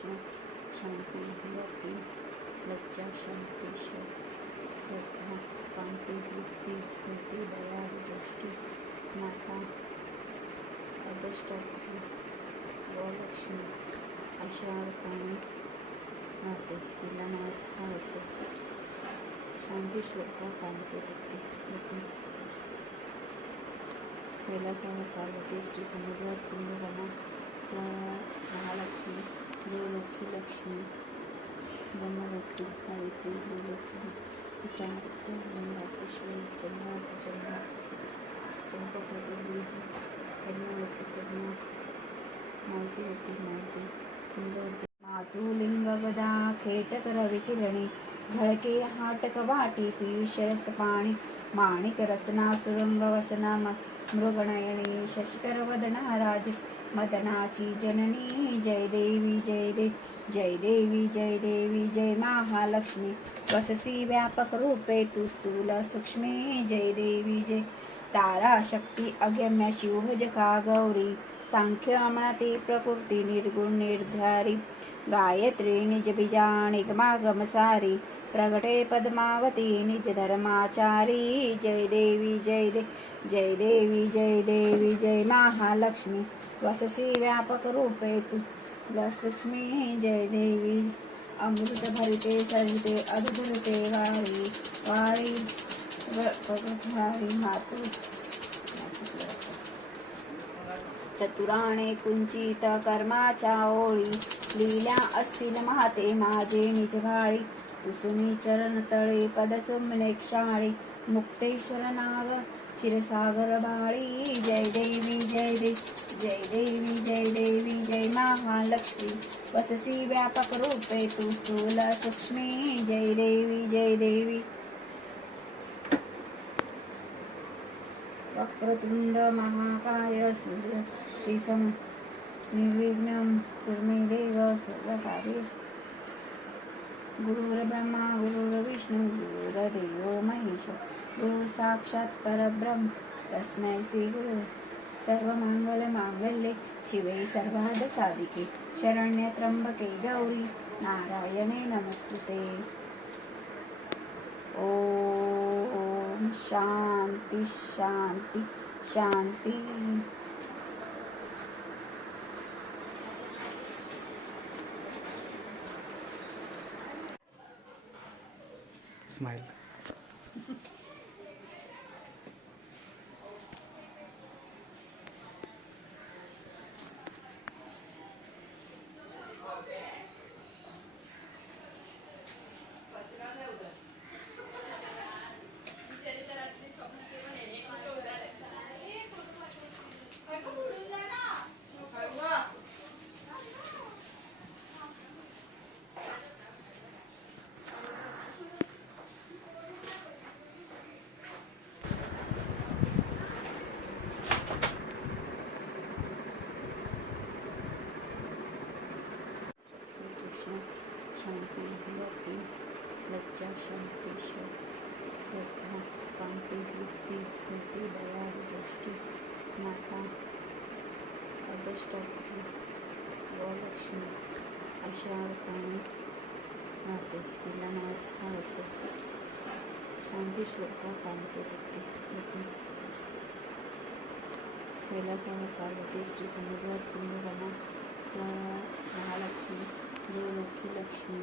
कृष्ण शांती भक्ती लज्जा शांती श्रद्धा कांती वृत्ती स्मृती दया दृष्टी माता अधिष्ठाची स्वलक्ष्मी अशा अर्थाने राहते तिला नमस्कार शांती श्रद्धा कांती वृत्ती कैलासावर पार्वती श्री समुद्रात सिंधुगणा महालक्ष्मी देवलक्ष्मी लक्ष्मी ब्रह्मलक्ष्मी सावित्री देवलक्ष्मी विचारते लिंगासेश्वरी चंद्रा चंद्रा चंपकवती गुरुजी पद्मावती पद्मा मालती होती मालती इंद्रवती मातुलिंग गदा खेटक रविकिरणी झळके हाटक वाटी पियुष रस पाणी, माणिक रसना, सुरंग वसना, म- मृगनयनी, शशिकर वदना राज, मदनाची जननी, जय देवी, जय देव जय देवी जय देवी, जय महालक्ष्मी, वससी व्यापक रूपे तू स्थूल सूक्ष्मे, जय देवी, जय तारा शक्ती अगम्य शिवभज का गौरी सांख्य अमणते प्रकृती निर्गुण निर्धारी गायत्री निज बीजाणिगमागम सारी प्रगटे पद्मावती निज धर्माचारी जय देवी, जय दे, जय देवी जय देवी, जय महालक्ष्मी, वससी व्यापक रूपे लक्ष्मी, जय देवी अमृत भरिते सरिते अद्भुते वारी वारी चतुराणे कुंचित कर्माच्या ओळी. लीला असतील महाते माझे निज भाळी तुसुनी चरण तळे पद सुमने क्षाळी. मुक्तेश्वर नाग क्षीरसागर बाळी. जय देवी जय देवी जय देवी जय देवी जय महालक्ष्मी. वससी व्यापक रूपे तू स्थूल सूक्ष्मी. जय देवी जय देवी. वक्रतुंड महाकाय सूर्य तिसम निर्विघ्नं कुर्मे देव सर्वकार्येषु गुरुर्ब्रह्मा, गुरुर्विष्णू, गुरुर्देवो महेश। गुरु साक्षात् परब्रह्म, तस्मै श्री गुरु सर्वमङ्गलमाङ्गल्ये शिवे सर्वाद साधिके शरण्य त्र्यंबके गौरी, नारायणे नमस्तुते Shanti, Shanti, Shanti. Smile. शांती भक्ती लज्जा, शांती श्रद्धा कांती वृत्ती स्मृती, दया, दृष्टी, माता अधिष्ठाची स्वलक्ष्मी अशा अर्थाने राहते तिला असो शांती, श्रद्धा, कांती वृत्ती वृत्ती कैलासावर पार्वती श्री समुद्रात सिंधुगणा महालक्ष्मी। देवलक्ष्मी लक्ष्मी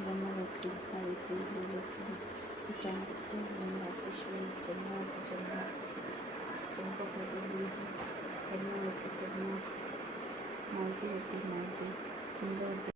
ब्रह्मलक्ष्मी सावित्री देवलक्ष्मी विचारते लिंगासेश्वरी चंद्रा चंद्रा चंपकवती बीज पद्मावती पद्मा मालती मालती इंद्रवती